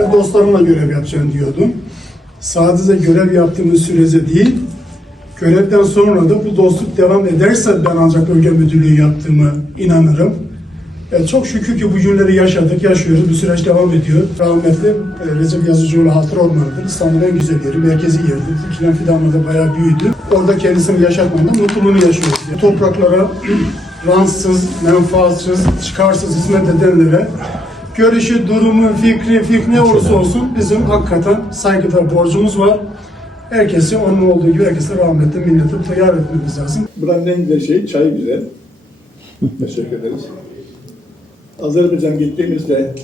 Ben dostlarımla görev yapacağım diyordum. Sadece görev yaptığımız sürece değil, görevden sonra da bu dostluk devam ederse ben ancak bölge müdürlüğü yaptığımı inanırım. E, çok şükür ki bu günleri yaşadık, yaşıyoruz. Bu süreç devam ediyor. Rahmetli e, Recep Yazıcıoğlu hatır ormanıdır. İstanbul'un en güzel yeri, merkezi yerdir. Dikilen fidanlar da bayağı büyüdü. Orada kendisini yaşatmanın mutluluğunu yaşıyoruz. Topraklara ransız, menfaatsız, çıkarsız hizmet edenlere görüşü, durumu, fikri, fikri ne olursa olsun bizim hakikaten saygıda borcumuz var. Herkesi onun olduğu gibi herkese rahmetle, minnetle yar etmemiz lazım. Buranın en güzel şeyi çay güzel. Teşekkür ederiz. Azerbaycan gittiğimizde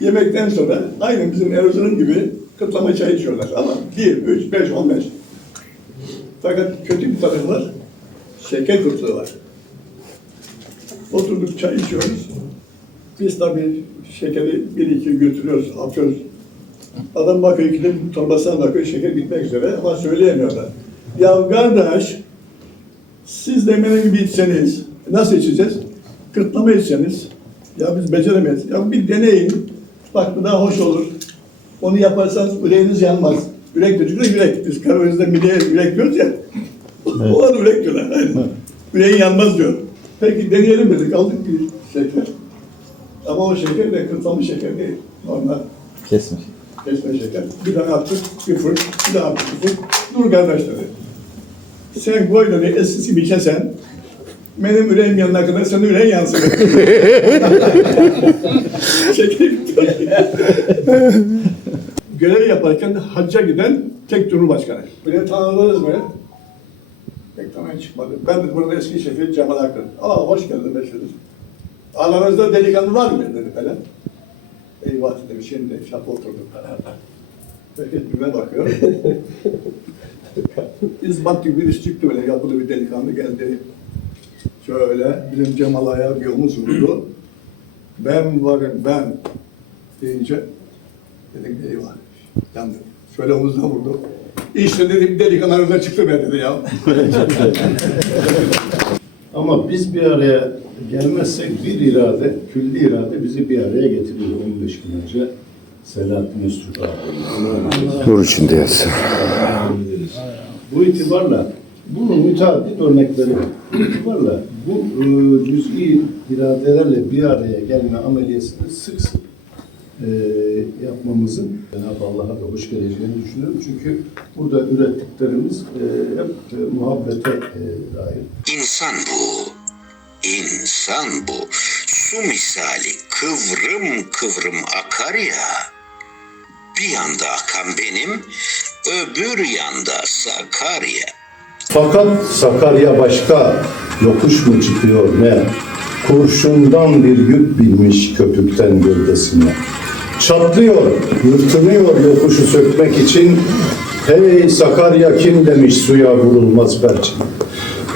yemekten sonra aynı bizim Erzurum gibi kıtlama çay içiyorlar. Ama 1, 3, 5, 15. Fakat kötü bir tarafı var. Şeker kıtlığı var. Oturduk çay içiyoruz. Biz tabii şekeri bir iki götürüyoruz, atıyoruz. Adam bakıyor ki de torbasına bakıyor, şeker bitmek üzere ama söyleyemiyorlar. Ya kardeş, siz de benim gibi içseniz, nasıl içeceğiz? Kırtlama içseniz, ya biz beceremeyiz. Ya bir deneyin, bak bu daha hoş olur. Onu yaparsanız yüreğiniz yanmaz. Yürek de çünkü yürek. Biz Karadeniz'de midye yürek diyoruz ya. o an yürek diyorlar. Yüreğin yanmaz diyor. Peki deneyelim dedik, aldık bir şeker. Ama o şeker de kırtlama şeker değil. Normal Kesmiş. kesme şeker. Bir tane attık, bir fırt, bir daha attık, fırt. Dur kardeş dedi. Sen koy dedi, eskisi bir kesen. Benim yüreğim yanına kadar senin yüreğin yansın. Şeker. Görev yaparken hacca giden tek Cumhurbaşkanı. Beni tanıdınız mı? Pek tanıyan çıkmadı. Ben de burada eski şefi Cemal Akın. Aa hoş geldin Beşir'dir. Aranızda delikanlı var mı dedi falan. Eyvah dedim şimdi şap oturdum. Herkes birbirine bakıyor. İzbat gibi birisi çıktı böyle yapılı bir delikanlı geldi. Şöyle bizim Cemal Ay'a bir omuz vurdu. Ben varım ben deyince dedim eyvah yandım. Şöyle omuzdan vurdu. İşte dedim delikanlı aranızda çıktı be dedi ya. Ama biz bir araya gelmezsek bir irade, külli irade bizi bir araya getiriyor. 15 gün önce Selahattin Öztürk abi. Nur içinde yatsın. Bu itibarla bunun müteaddit örnekleri. Bu itibarla bu e, cüz'i iradelerle bir araya gelme ameliyesini sık sık e, yapmamızın Cenab-ı Allah'a da hoş geleceğini düşünüyorum. Çünkü burada ürettiklerimiz e, hep e, muhabbete e, dair. İnsan bu. İnsan bu. Su misali kıvrım kıvrım akar ya. Bir yanda akan benim, öbür yanda Sakarya. Fakat Sakarya başka, yokuş mu çıkıyor ne? Kurşundan bir yük binmiş köpükten gövdesine. Çatlıyor, yırtınıyor yokuşu sökmek için. Hey Sakarya kim demiş suya vurulmaz perçin.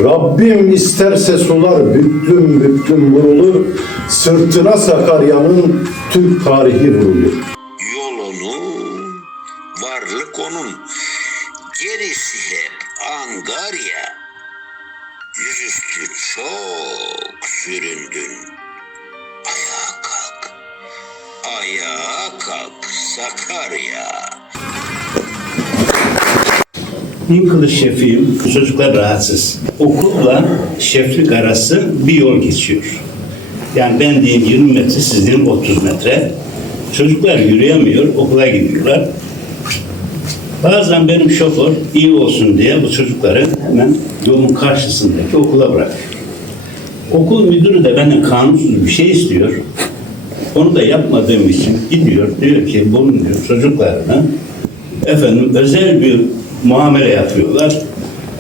Rabbim isterse sular büklüm büklüm vurulur. Sırtına Sakarya'nın Türk tarihi vurulur. Yol onun, varlık onun. Gerisi hep Angarya. Yüzüstü çok süründün. Ayağa kalk. Ayağa kalk Sakarya. İlk kılıç şefiyim. Çocuklar rahatsız. Okulla şeflik arası bir yol geçiyor. Yani ben diyeyim 20 metre, siz deyin 30 metre. Çocuklar yürüyemiyor, okula gidiyorlar. Bazen benim şoför iyi olsun diye bu çocukları hemen yolun karşısındaki okula bırakıyor. Okul müdürü de benden kanunsuz bir şey istiyor. Onu da yapmadığım için gidiyor. Diyor ki bunun diyor çocuklarına efendim özel bir muamele yapıyorlar.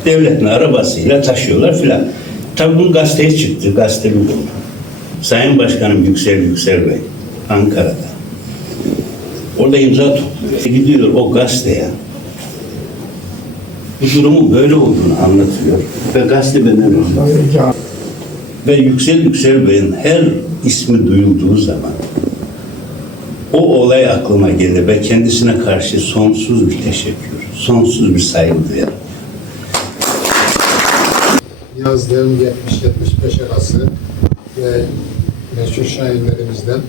Devletin arabasıyla taşıyorlar filan. Tabii bu gazeteye çıktı. Gazete bir buldu. Sayın Başkanım Yüksel Yüksel Bey Ankara'da. Orada imza topluyor. Gidiyor o gazeteye. Bu durumun böyle olduğunu anlatıyor. Ve gazete benden anlatıyor. Ve Yüksel Yüksel Bey'in her ismi duyulduğu zaman o olay aklıma gelir ve kendisine karşı sonsuz bir teşekkür, sonsuz bir saygı duyarım. yazdığım 70-75 arası ve meşhur şairlerimizden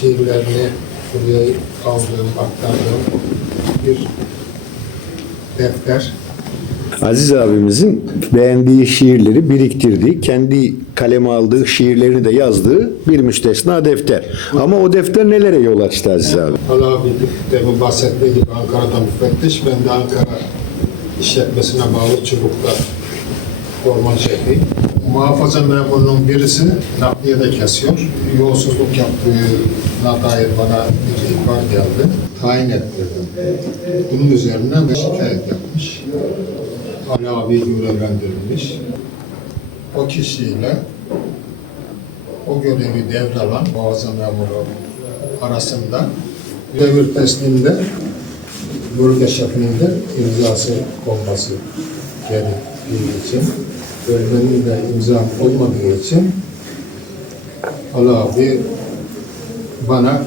şiirlerini Buraya aldığım, aktardığım bir defter. Aziz abimizin beğendiği şiirleri biriktirdiği, kendi kaleme aldığı şiirlerini de yazdığı bir müstesna defter. Ama o defter nelere yol açtı Aziz abi? Ali abi demin bahsettiği gibi Ankara'da müfettiş. Ben de Ankara işletmesine bağlı Çubuk'ta orman şefi. Muhafaza memurunun birisi nakliyede kesiyor. Yolsuzluk yaptığına dair bana bir ihbar geldi. Tayin ettirdim. Bunun üzerine ben şikayet yapmış. Ali abi görevlendirilmiş. O kişiyle o görevi devralan muazzam memuru arasında devir teslimde bölge şefinin de imzası olması gerektiği için bölgenin de imza olmadığı için Ali abi bana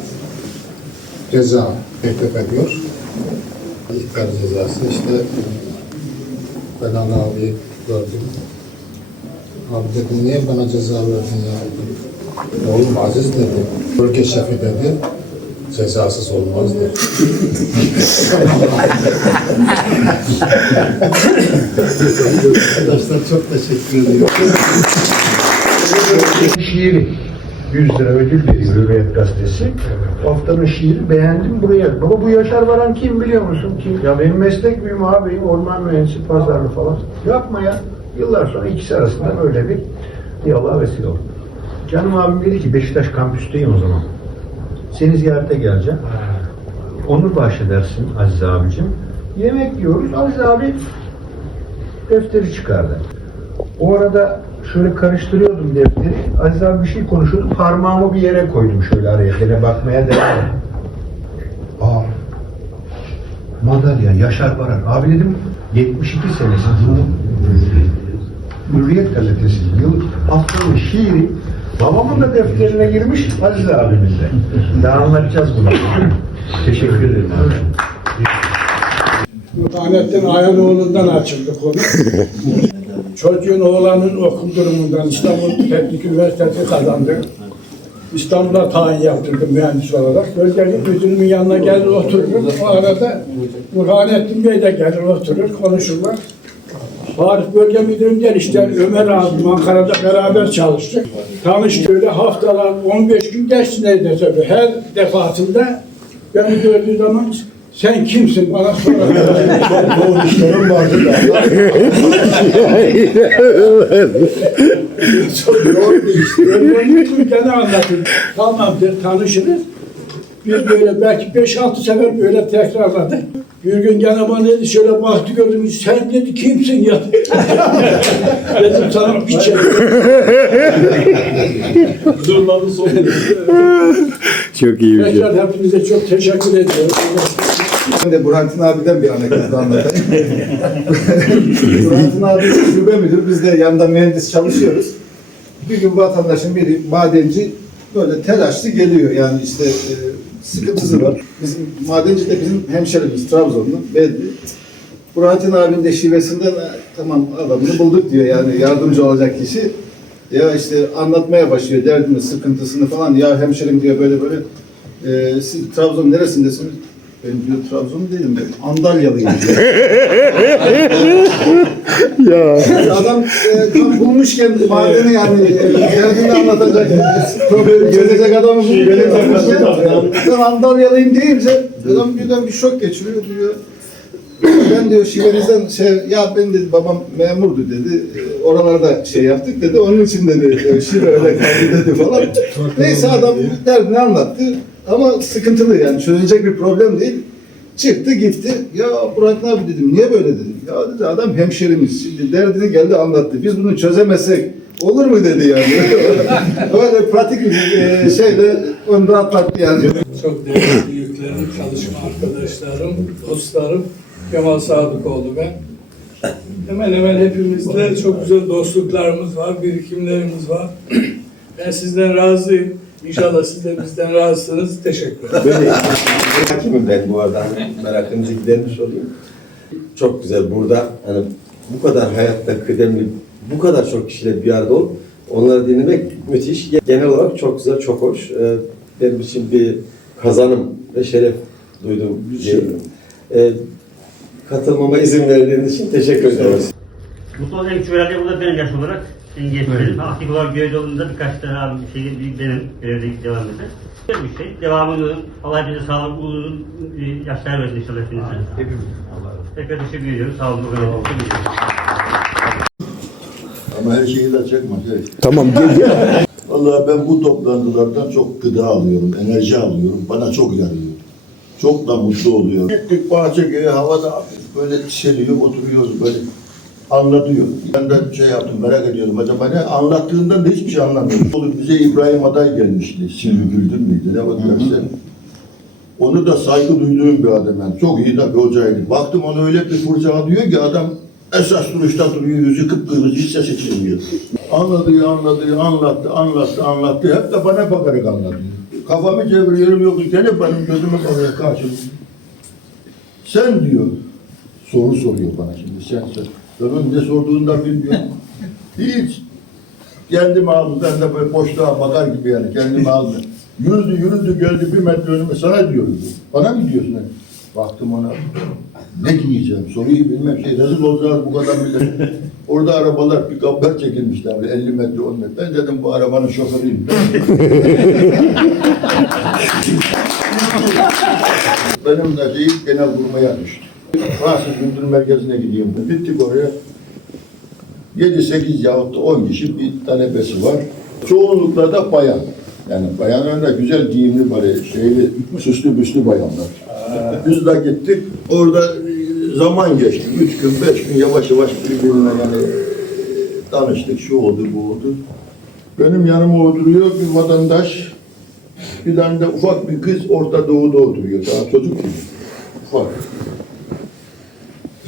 ceza teklif ediyor. İhbar cezası işte ben Ali abi gördüm. Abi dedim niye bana ceza verdin ya dedim. Oğlum Aziz dedi. Bölge şefi dedi. Cezasız olmaz dedi. Arkadaşlar çok teşekkür ediyorum. şiiri 100 lira ödül veriyor Hürriyet Gazetesi. Haftanın şiiri beğendim buraya. Baba bu Yaşar Varan kim biliyor musun? Kim? Ya benim meslek büyüğüm abiyim, orman mühendisi, pazarlı falan. Yapma ya. Yıllar sonra ikisi arasında böyle bir diyaloğa vesile oldu. Canım abim dedi ki Beşiktaş kampüsteyim o zaman. Seni ziyarete geleceğim. Onur bahşedersin Aziz abicim. Yemek yiyoruz. Aziz abi defteri çıkardı. O arada şöyle karıştırıyordum defteri. Aziz abi bir şey konuşuyordu. Parmağımı bir yere koydum şöyle araya. Gene bakmaya devam ettim. Aa, madalya Yaşar Baran. Abi dedim 72 senesi. Hürriyet gazetesi. Yıl haftanın şiiri babamın da defterine girmiş Aziz abimin de. Daha anlatacağız bunu. Teşekkür ederim abi. Ruhanettin Ayanoğlu'ndan açıldı konu. Çocuğun oğlanın okul durumundan İstanbul Teknik Üniversitesi kazandı. İstanbul'a tayin yaptırdım mühendis olarak. Bölgenin müdürümün yanına gelir otururum. O arada Burhanettin Bey de gelir oturur konuşurlar. Tarih Bölge Müdürüm der işte Ömer abim Ankara'da beraber çalıştık. Tanıştık öyle haftalar 15 gün geçti neredeyse. Her defasında beni gördüğü zaman sen kimsin bana sorar. Doğru işlerim vardı da. Çok yoğun bir iş. Ömrümü gene anlatayım. Tamamdır, tanışırız. Biz böyle belki 5-6 sefer böyle tekrarladık. Bir gün gene bana dedi, şöyle baktı gördüm, sen dedi kimsin ya? Dedim sana bir şey. Durmadı sonra. Çok iyi bir şey. Tekrar hepinize çok teşekkür ediyorum. Ben de Burhanettin abiden bir anekdot anlatayım. Burhanettin abi şube müdür, biz de yanında mühendis çalışıyoruz. Bir gün vatandaşın biri, madenci böyle telaşlı geliyor yani işte e, sıkıntısı var. Bizim madenci de bizim hemşerimiz Trabzonlu belli. Burhanettin abinin de şivesinden "Ha, tamam adamını bulduk diyor yani yardımcı olacak kişi. Ya işte anlatmaya başlıyor derdini, sıkıntısını falan. Ya hemşerim diyor böyle böyle. E, siz Trabzon neresindesiniz? Ben diyor Trabzon değilim ben. Andalyalıyım diyor. ya. Adam e, tam bulmuşken madeni yani e, derdini anlatacak, problemi çözecek adamı bulmuşken ben Andalyalıyım deyince adam birden bir şok geçiriyor diyor. Ben diyor şivenizden şey, ya ben dedi babam memurdu dedi. E, Oralarda şey yaptık dedi. Onun için dedi e, şive öyle kaldı dedi falan. Neyse adam derdini anlattı. Ama sıkıntılı yani çözülecek bir problem değil. Çıktı gitti. Ya Burak abi dedim niye böyle dedim. Ya dedi adam hemşerimiz. Şimdi derdini geldi anlattı. Biz bunu çözemezsek olur mu dedi yani. Öyle pratik bir e, şeyle onu rahatlattı yani. Çok değerli büyüklerim, çalışma arkadaşlarım, dostlarım. Kemal Sadıkoğlu ben. Hemen hemen hepimizde çok güzel dostluklarımız var, birikimlerimiz var. Ben sizden razıyım. İnşallah siz de bizden razısınız. Teşekkür ederim. Böyle hakimim ben bu arada merakınızı gidermiş olayım. Çok güzel burada hani bu kadar hayatta kıdemli, bu kadar çok kişiyle bir arada olup onları dinlemek müthiş. Genel olarak çok güzel, çok hoş. Ee, Benim için bir kazanım ve şeref duydum. Ee, katılmama izin verdiğiniz için teşekkür ederim. Mustafa en küçük herhalde burada benim yaş olarak en genç benim. Aktif olarak Göğedoğlu'nda birkaç tane abi bir şey benim görevde devam eder. Güzel bir şey. Devamını Allah hepinize sağlık, uzun e, yaşlar versin inşallah hepinize. Hepimiz. Tekrar teşekkür ediyorum. Sağ olun. Sağ olun. Ama her şeyi de çekme. Şey. Tamam gel gel. Vallahi ben bu toplantılardan çok gıda alıyorum, enerji alıyorum. Bana çok yarıyor. Çok da mutlu oluyor. Gittik Bahçeköy'e havada böyle seliyor, oturuyoruz böyle anlatıyor. Ben de şey yaptım, merak ediyorum. Acaba ne anlattığından da hiçbir şey anlamıyorum. Olur bize İbrahim Aday gelmişti. Silvi Güldün müydü? Ne bakıyorsun Onu da saygı duyduğum bir adam yani. Çok iyi de bir hocaydı. Baktım onu öyle bir fırçalıyor ki adam esas duruşta duruyor, yüzü kıpkırmızı, hiç sesi çıkmıyor. Anladı, anladı, anlattı, anlattı, anlattı. Hep de bana bakarak anlatıyor. Kafamı çeviriyorum yok, gene benim gözüme bakıyor karşımda. Sen diyor, soru soruyor bana şimdi, sen sen. Öbür ne sorduğunu da bilmiyorum. Hiç kendimi aldı, ben de böyle boşluğa bakar gibi yani kendimi aldı. Yürüdü, yürüdü, geldi bir metre önüme, sana diyor. Bana mı diyorsun? Yani? Baktım ona, ne diyeceğim, soruyu bilmem şey, rezil olacağız bu kadar millet. Orada arabalar, bir kaplar çekilmişler, 50 metre, 10 metre. Ben dedim bu arabanın şoförüyüm. Benim de şey genel kurmaya düştü. Fransız Kültür Merkezi'ne gideyim. Gittik oraya. 7-8 yahut da 10 kişi bir talebesi var. Çoğunlukla da bayan. Yani bayanlar da güzel giyimli böyle şeyli, süslü büslü bayanlar. Biz de gittik. Orada zaman geçti. Üç gün, beş gün yavaş yavaş birbirine yani e, tanıştık. Şu oldu, bu oldu. Benim yanıma oturuyor bir vatandaş. Bir tane de ufak bir kız Orta Doğu'da oturuyor. Daha çocuk gibi. Ufak.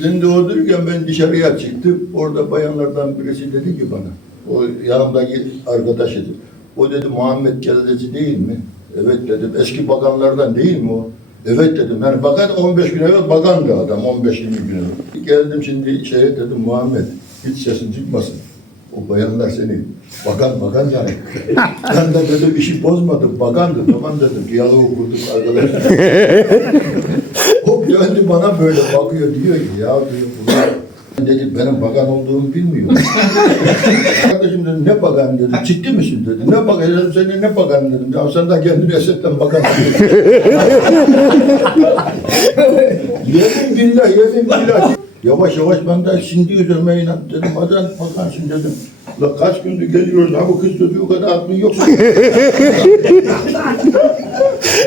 Şimdi otururken ben dışarıya çıktım. Orada bayanlardan birisi dedi ki bana, o yanımdaki arkadaş. O dedi Muhammed Keledeci değil mi? Evet dedim. Eski bakanlardan değil mi o? Evet dedim. Yani bakan 15 gün evvel bakandı adam 15-20 gün evvel. Geldim şimdi şeye dedim Muhammed hiç sesin çıkmasın. O bayanlar seni bakan bakan yani. ben de dedim işi bozmadım bakandı. Tamam dedim diyaloğu kurduk arkadaşlar. O döndü bana böyle bakıyor diyor ki ya diyor dedi benim bakan olduğumu bilmiyor. Kardeşim dedim ne bakan dedi. Ciddi misin dedi. Ne bakan dedim senin ne bakan dedim. Ya sen de kendini Esed'den bakan. yemin billah yemin billah. Yavaş yavaş ben de şimdi üzerime inat dedim. Hadi bakansın dedim. La kaç gündür geliyoruz. Ha bu kız çocuğu kadar aklın yok.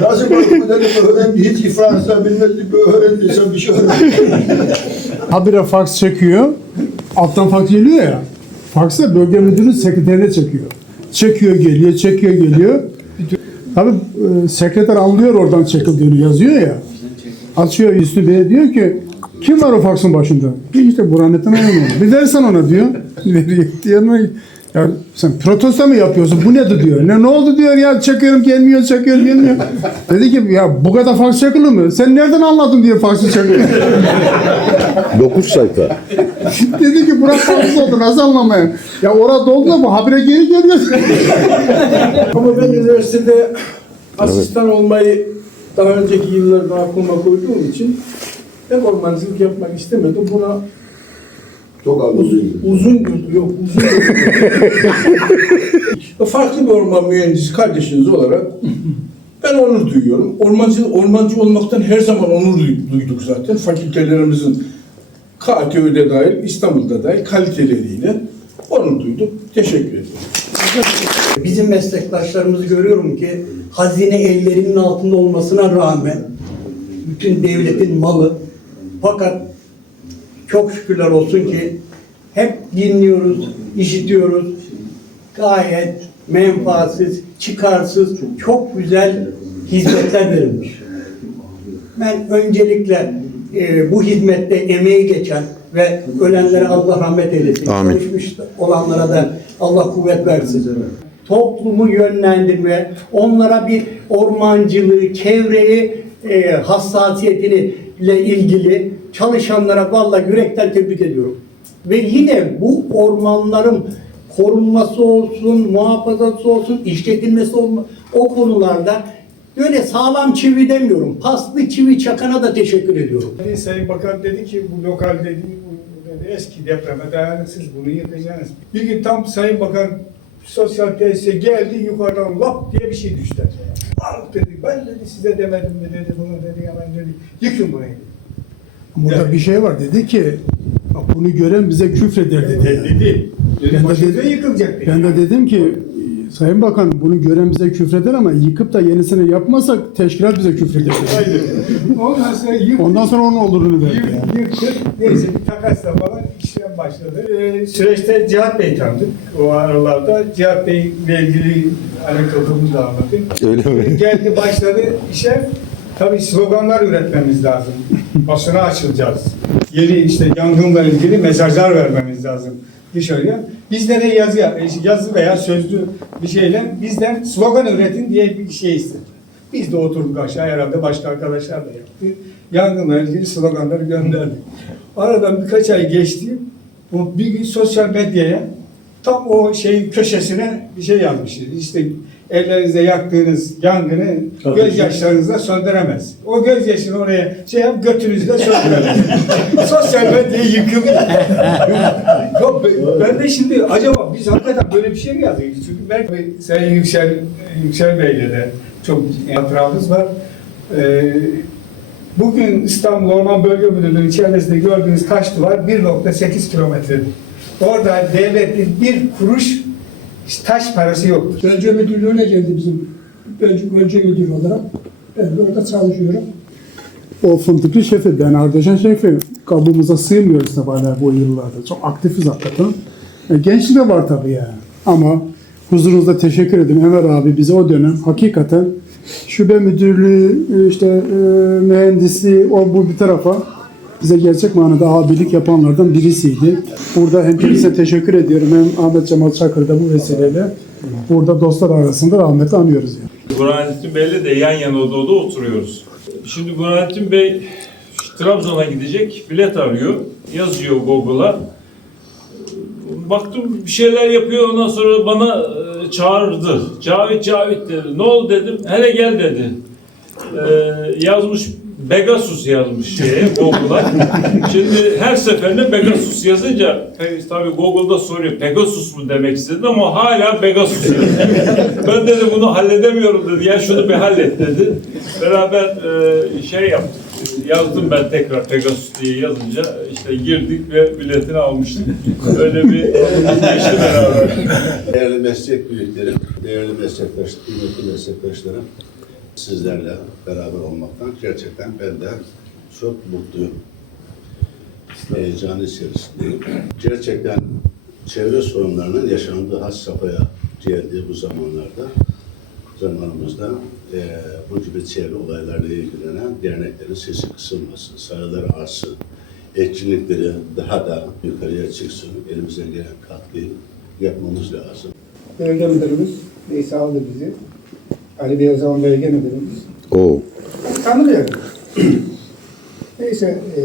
Nasıl bakımı dedim öğrendi. Hiç Fransızca bilmezdi. Bir öğrendiyse bir şey öğrendi. Habire faks çekiyor. Alttan faks geliyor ya. Faks da bölge müdürünün sekreterine çekiyor. Çekiyor geliyor, çekiyor geliyor. Tabii e, sekreter anlıyor oradan çekildiğini yazıyor ya. Açıyor Hüsnü Bey diyor ki kim var o faksın başında? İşte Burhanettin Hanım. Bir versen ona diyor. Veriyor. Diğerine ya sen protesto mu yapıyorsun? Bu nedir diyor. Ne, ne oldu diyor ya çekiyorum gelmiyor çekiyorum gelmiyor. Dedi ki ya bu kadar faks çekilir mi? Sen nereden anladın diyor faksı çekiyor. 9 sayfa. Dedi ki Burak Faksı oldu nasıl anlamayın? Ya orada oldu da bu habire geri geliyor. Ama ben üniversitede asistan olmayı daha önceki yıllarda aklıma koyduğum için pek ormancılık yapmak istemedim. Buna Çok uzun, ağır. uzun yok uzun farklı bir orman mühendisi kardeşiniz olarak ben onur duyuyorum. Ormancı, ormancı olmaktan her zaman onur duy- duyduk zaten. Fakültelerimizin KTÜ'de dahil, İstanbul'da dahil kaliteleriyle onur duyduk. Teşekkür ederim. Bizim meslektaşlarımızı görüyorum ki hazine ellerinin altında olmasına rağmen bütün devletin malı fakat çok şükürler olsun ki hep dinliyoruz, işitiyoruz. Gayet menfaatsiz, çıkarsız, çok güzel hizmetler verilmiş. Ben öncelikle e, bu hizmette emeği geçen ve ölenlere Allah rahmet eylesin. Amin. Çalışmış olanlara da Allah kuvvet versin. Toplumu yönlendirme, onlara bir ormancılığı, çevreyi e, hassasiyetini ile ilgili çalışanlara vallahi yürekten tebrik ediyorum. Ve yine bu ormanların korunması olsun, muhafazası olsun, işletilmesi olma, o konularda Böyle sağlam çivi demiyorum. Paslı çivi çakana da teşekkür ediyorum. Sayın Bakan dedi ki bu lokal dedi, dedi eski depreme dayanıksız bunu yıkacaksınız. Bir gün tam Sayın Bakan sosyal tesise geldi yukarıdan lap diye bir şey düştü. Dedi ben dedi size demedim mi dedi bunu dedi hemen dedi yıkın burayı dedi. Burada bir şey var dedi ki bak bunu gören bize küfreder dedi. Dedi. Dedi Ben de dedim- yıkılacak dedi. Ben de dedim ki Sayın Bakan bunu gören bize küfreder ama yıkıp da yenisini yapmazsak teşkilat bize küfreder. dedi. Aynen. Ondan sonra yık, Ondan sonra onun olurunu verdi. yık, yani. yıktık. Neyse bir takasla falan başladı. Ee, süreçte Cihat Bey tanıdık. O aralarda Cihat Bey'le ilgili anekdotumu da anlatayım. Öyle mi? Geldi başladı işe. Tabii sloganlar üretmemiz lazım. Basına açılacağız. Yeni işte yangınla ilgili mesajlar vermemiz lazım dışarıya. Bizde de yazı, yazı veya sözlü bir şeyle bizden slogan üretin diye bir şey istedi. Biz de oturduk aşağı herhalde başka arkadaşlar da yaptı. Yangınla ilgili sloganları gönderdik. Aradan birkaç ay geçti. Bu bir gün sosyal medyaya tam o şeyin köşesine bir şey yazmıştı. İşte ellerinizde yaktığınız yangını gözyaşlarınızla söndüremez. O gözyaşını oraya şey yap götünüzle söndüremez. Sosyal medyayı yıkıldı. Yok, ben- de şimdi acaba biz hakikaten böyle bir şey mi yazdık? Çünkü ben Sayın Yüksel, Yüksel Bey'le de çok hatıramız var. Ee, Bugün İstanbul Orman Bölge Müdürlüğü içerisinde gördüğünüz taş duvar 1.8 kilometredir. Orada devletin bir kuruş taş parası yoktur. Bölge müdürlüğüne geldi bizim bölge, bölge müdürü olarak. Ben de orada çalışıyorum. O fındıklı şefi, ben Ardeşen şefi kabuğumuza sığmıyoruz hala bu yıllarda. Çok aktifiz hakikaten. E, gençlik de var tabii yani. Ama huzurunuzda teşekkür ederim Ömer abi bize o dönem hakikaten şube müdürlüğü, e, işte e, mühendisliği, o bu bir tarafa bize gerçek manada abilik yapanlardan birisiydi. Burada hem kendisine teşekkür ediyorum hem Ahmet Cemal Çakır'da bu vesileyle burada dostlar arasında rahmetle anıyoruz. Yani. Burhanettin Bey'le de yan yana odada oturuyoruz. Şimdi Burhanettin Bey Trabzon'a gidecek, bilet arıyor. Yazıyor Google'a. Baktım bir şeyler yapıyor ondan sonra bana e, çağırdı. Cavit Cavit dedi. Ne oldu dedim. Hele gel dedi. E, yazmış Pegasus yazmış şeye Google'a. Şimdi her seferinde Pegasus yazınca tabii Google'da soruyor Pegasus mu demek istedi ama hala Pegasus yazıyor. ben dedi bunu halledemiyorum dedi. Ya şunu bir hallet dedi. Beraber e, şey yaptık. Yazdım ben tekrar Pegasus diye yazınca işte girdik ve biletini almıştık. Öyle bir geçti beraber. Değerli meslek büyüklerim, değerli meslektaş, kıymetli meslektaşlarım, sizlerle beraber olmaktan gerçekten ben de çok mutluyum. Heyecan içerisindeyim. Gerçekten çevre sorunlarının yaşandığı has safhaya geldiği bu zamanlarda zamanımızda eee bu gibi çevre olaylarla ilgilenen derneklerin sesi kısılmasın, sayıları artsın, etkinlikleri daha da yukarıya çıksın, elimizden gelen katkıyı yapmamız lazım. Bölge müdürümüz Neyse aldı bizi. Ali Beyazan bölge müdürümüz. Oo. Tanımıyorum. Neyse e,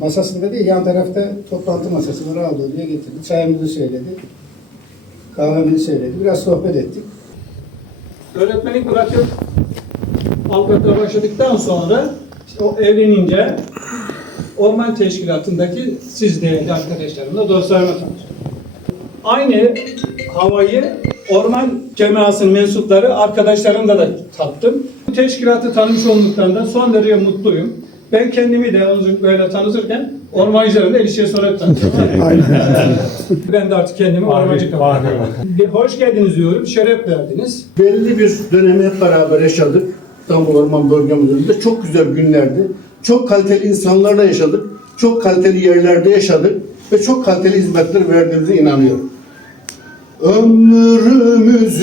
masasında değil yan tarafta toplantı masası var aldı oraya getirdi. Çayımızı söyledi. Kahvemizi söyledi. Biraz sohbet ettik. Öğretmenlik bırakıp avukatlığa başladıktan sonra işte o evlenince orman teşkilatındaki siz değerli arkadaşlarımla dostlarımla tanıştım. Aynı havayı orman cemiasının mensupları arkadaşlarımla da tattım. Bu teşkilatı tanımış olduktan da son derece mutluyum. Ben kendimi de onu böyle tanıtırken ormancıların da ilişkiye sonra tanıtıyorum. ben de artık kendimi ormancı kabul ediyorum. Hoş geldiniz diyorum, şeref verdiniz. belli bir dönemi hep beraber yaşadık. İstanbul Orman Bölge Müdürlüğü'nde çok güzel günlerdi. Çok kaliteli insanlarla yaşadık. Çok kaliteli yerlerde yaşadık. Ve çok kaliteli hizmetler verdiğimize inanıyorum. Ömrümüzün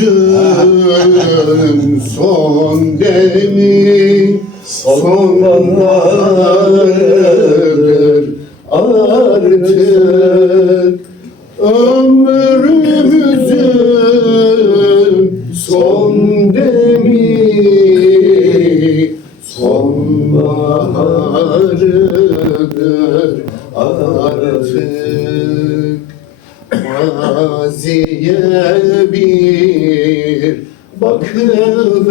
son demi sonbaharıdır artık ömrümüzün son demi sonbaharıdır artık maziye bir bakıver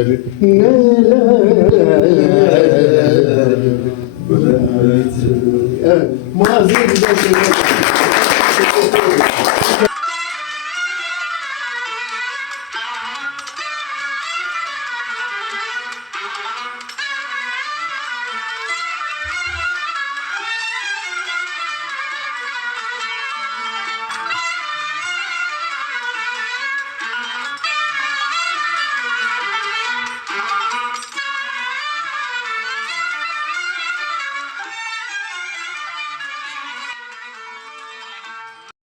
neler. Evet, muazzez güzel şeyler.